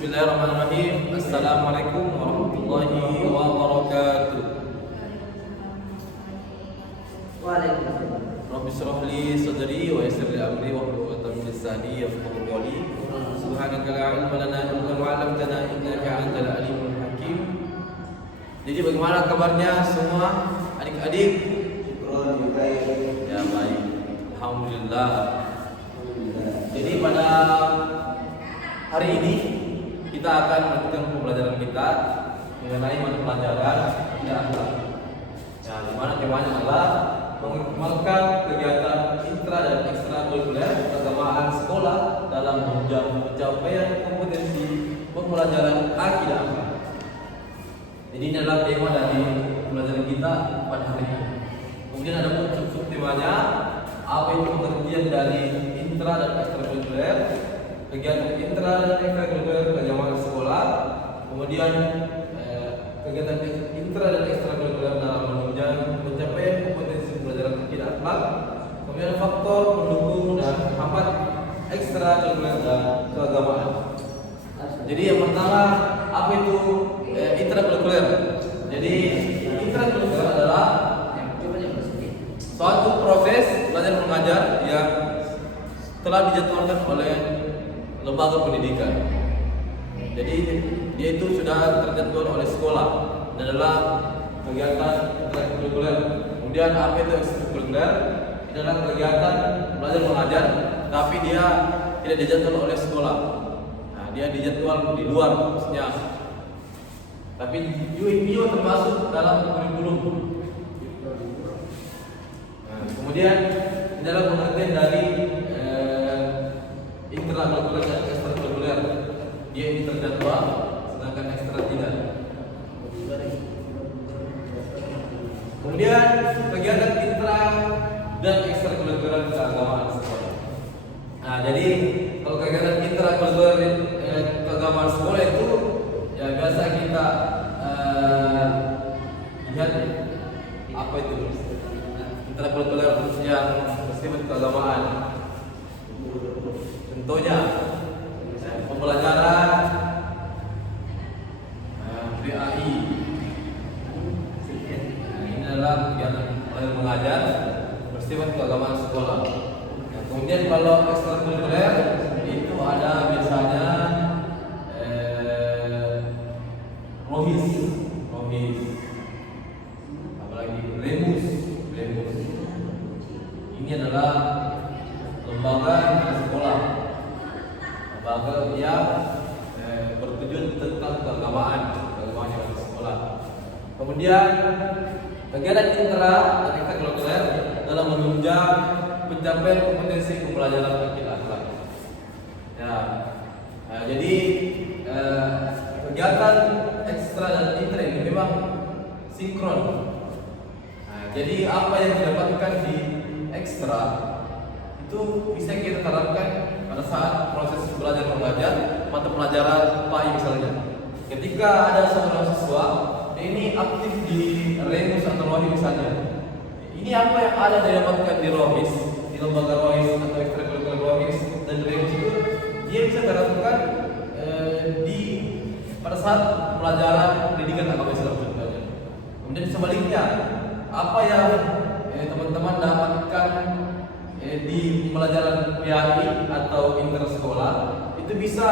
Bismillahirrahmanirrahim. Assalamualaikum warahmatullahi wabarakatuh. Waalaikumsalam. Rabbi shrah li sadri wa yassir li amri wahlul 'uqdatam min lisani yafqahu qawli. Subhanaka la ilma lana illa ma 'allamtana innaka antal alimul hakim. Jadi bagaimana kabarnya semua adik-adik? Ya baik. Alhamdulillah. Jadi pada hari ini kita akan melanjutkan pembelajaran kita mengenai mata pelajaran tidak akhlak. Ya, di mana temanya adalah mengoptimalkan kegiatan intra dan ekstrakurikuler keagamaan sekolah dalam menunjang pencapaian kompetensi pembelajaran akidah akhlak. Jadi ini adalah tema dari pembelajaran kita pada hari ini. Kemudian ada pun sub-temanya, apa itu pengertian dari intra dan ekstrakurikuler, kegiatan intra dan ekstrakurikuler keagamaan sekolah, kemudian kegiatan intra dan ekstrakurikuler dalam menunjang pencapaian kompetensi pembelajaran akidah akhlak, kemudian faktor pendukung dan hambat ekstrakurikuler dan keagamaan. Jadi yang pertama, apa itu intrakurikuler? Jadi intrakurikuler adalah suatu proses belajar mengajar yang telah dijadwalkan oleh lembaga pendidikan. Jadi dia itu sudah terjadwal oleh sekolah dan adalah kegiatan ekstrakurikuler. Kemudian apa itu ekstrakurikuler? Ini adalah kegiatan belajar mengajar, tapi dia tidak dijadwal oleh sekolah. Nah, dia dijadwal di luar, maksudnya. Tapi dia termasuk dalam kurikulum. Nah, kemudian ini adalah pengertian dari intrakurikuler dan ekstrakurikuler. Dia ini terjadwal, sedangkan ekstra tidak. Kemudian kegiatan intra dan ekstrakurikuler keagamaan sekolah. Nah, jadi kalau kegiatan intrakurikuler keagamaan sekolah itu ya biasa kita lihat apa itu intrakurikuler yang bersifat keagamaan. Contohnya pembelajaran PAI. Ini adalah kegiatan belajar mengajar bersifat keagamaan sekolah. Kemudian kalau ekstrakurikuler itu ada biasanya rohis, apalagi remus. Ini adalah lembaga sekolah, lembaga yang bertujuan tentang keagamaan yang ada di sekolah. Kemudian kegiatan intra dan ekstrakurikuler dalam menunjang pencapaian kompetensi pembelajaran akidah akhlak. Ya, jadi kegiatan ekstra dan intra ini memang sinkron. Jadi apa yang didapatkan di ekstra itu bisa kita terapkan pada saat proses belajar mengajar mata pelajaran PAI misalnya. Ketika ada seorang siswa ini aktif di remus atau rohis misalnya, ini apa yang ada didapatkan di rohis, di lembaga rohis atau ekstrakurikuler rohis dan remus itu dia bisa terapkan di pada saat pelajaran pendidikan agama Islam contohnya. Kemudian sebaliknya, apa yang teman-teman dapatkan di pelajaran PAI atau intersekolah itu bisa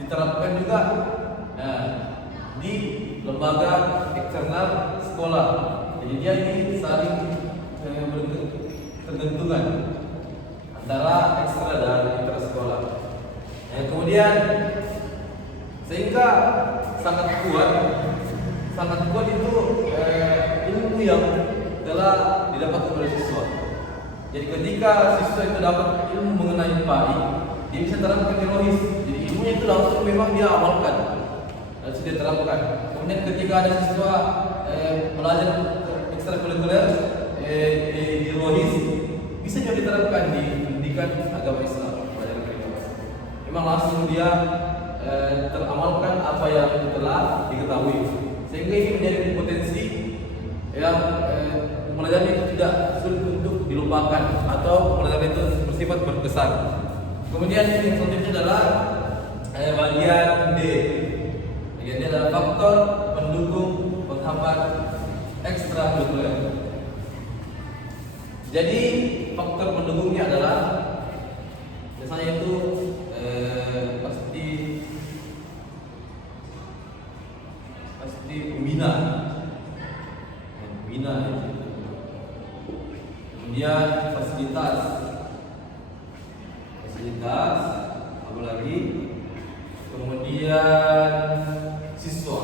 diterapkan juga di lembaga eksternal sekolah. Jadi dia ini saling tergantungan antara ekstra dan intersekolah. Kemudian sehingga sangat kuat itu ilmu yang telah didapatkan oleh siswa. Jadi ketika siswa itu dapat ilmu mengenai PAI, dia bisa terapkan di rohis. Jadi ilmunya itu langsung memang dia amalkan dan sudah terapkan. Kemudian ketika ada siswa belajar ekstrakurikuler di rohis, bisa juga diterapkan di pendidikan agama Islam, pelajaran agama Islam. Memang langsung dia teramalkan apa yang telah diketahui, sehingga ini menjadi potensi yang pembelajaran itu tidak sulit untuk dilupakan atau pembelajaran itu bersifat berkesan. Kemudian yang selanjutnya adalah bagian faktor pendukung penghambat ekstrakurikuler. Jadi faktor pendukungnya adalah biasanya itu pasti pembina, kemudian fasilitas, apa lagi? Kemudian siswa,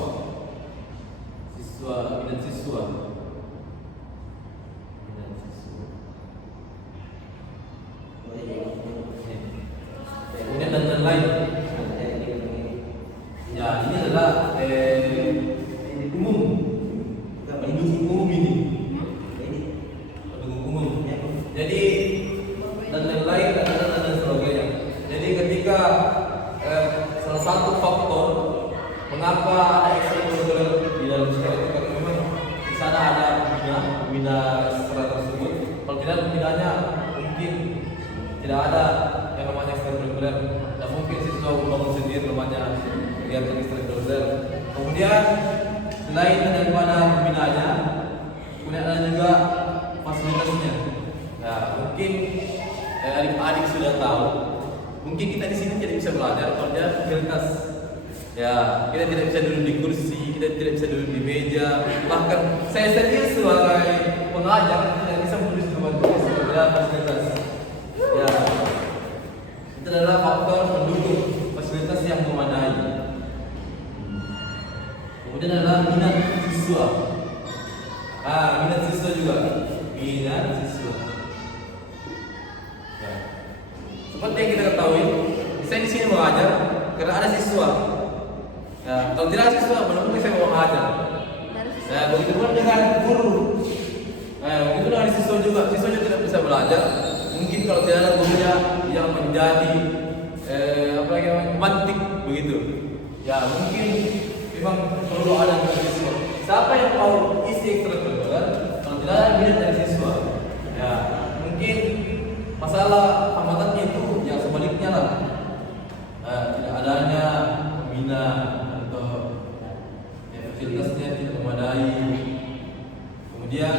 dan siswa. Kemudian dan lain. Ya, ini adalah umum. Pendukung umum ini. Pendukung umum. Jadi dan lain-lain dan sebagainya. Jadi ketika salah satu faktor mengapa ada ekstrakurikuler di dalam sekolah itu karena memang di sana ada pembina sekolah tersebut. Kalau tidak pembinanya mungkin tidak ada yang namanya ekstrakurikuler. Dan mungkin siswa membangun sendiri namanya kegiatan ekstrakurikuler. Kemudian selain daripada pembinanya, kemudian ada juga fasilitasnya. Nah, mungkin adik-adik sudah tahu. Mungkin kita di sini tidak bisa belajar kalau tidak fasilitas. Ya, kita tidak bisa duduk di kursi, kita tidak bisa duduk di meja. Bahkan saya sendiri sebagai pengajar tidak bisa menulis di depan kursi kalau tidak fasilitas. Ya, itu adalah faktor pendukung fasilitas yang memadai. Kemudian adalah minat siswa. Minat siswa juga. Minat siswa. Ya. Seperti yang kita ketahui, saya di sini mengajar karena ada siswa. Ya, kalau tidak ada siswa, belum mungkin saya mau mengajar. Ya, begitu pun dengan guru. Begitu dengan siswa juga. Siswa juga tidak bisa belajar. Mungkin kalau tidak ada gurunya yang menjadi pemantik begitu. Ya, mungkin memang perlu ada siswa. Siapa yang mau isi ekstrakurikuler? Kalau tidak ada minat dari siswa. Ya, mungkin masalah hambatannya itu yang sebaliknya lah. Tidak adanya pembina atau fasilitasnya tidak memadai. Kemudian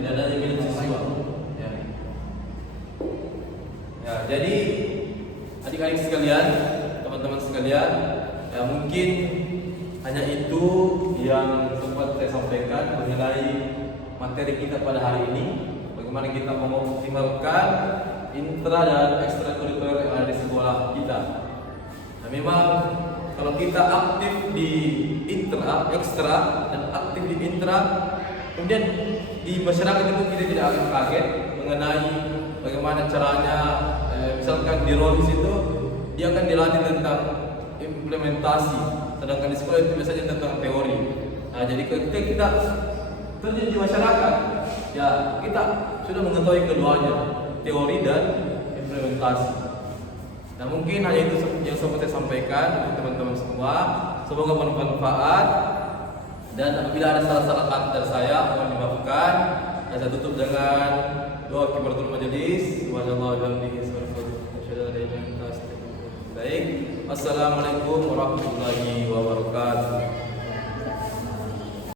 tidak adanya minat siswa. Ya, jadi adik-adik sekalian, teman-teman sekalian, ya mungkin hanya itu yang sempat saya sampaikan mengenai materi kita pada hari ini. Bagaimana kita mengoptimalkan intra dan ekstrakurikuler yang ada di sekolah kita. Nah, memang kalau kita aktif di ekstra dan aktif di intra, kemudian di masyarakat itu kita tidak akan kaget mengenai bagaimana caranya. Misalkan di ROHIS itu dia akan dilatih tentang implementasi, sedangkan di sekolah itu biasanya tentang teori. Nah, jadi ketika kita terjun di masyarakat, ya kita sudah mengetahui keduanya, teori dan implementasi. Nah, mungkin hanya itu yang sempat saya sampaikan untuk teman-teman semua. Semoga bermanfaat. Dan apabila ada salah-salah kata dari saya, mohon dimaafkan. Dan saya tutup dengan doa kifaratul majelis. Baik. Assalamualaikum warahmatullahi wabarakatuh.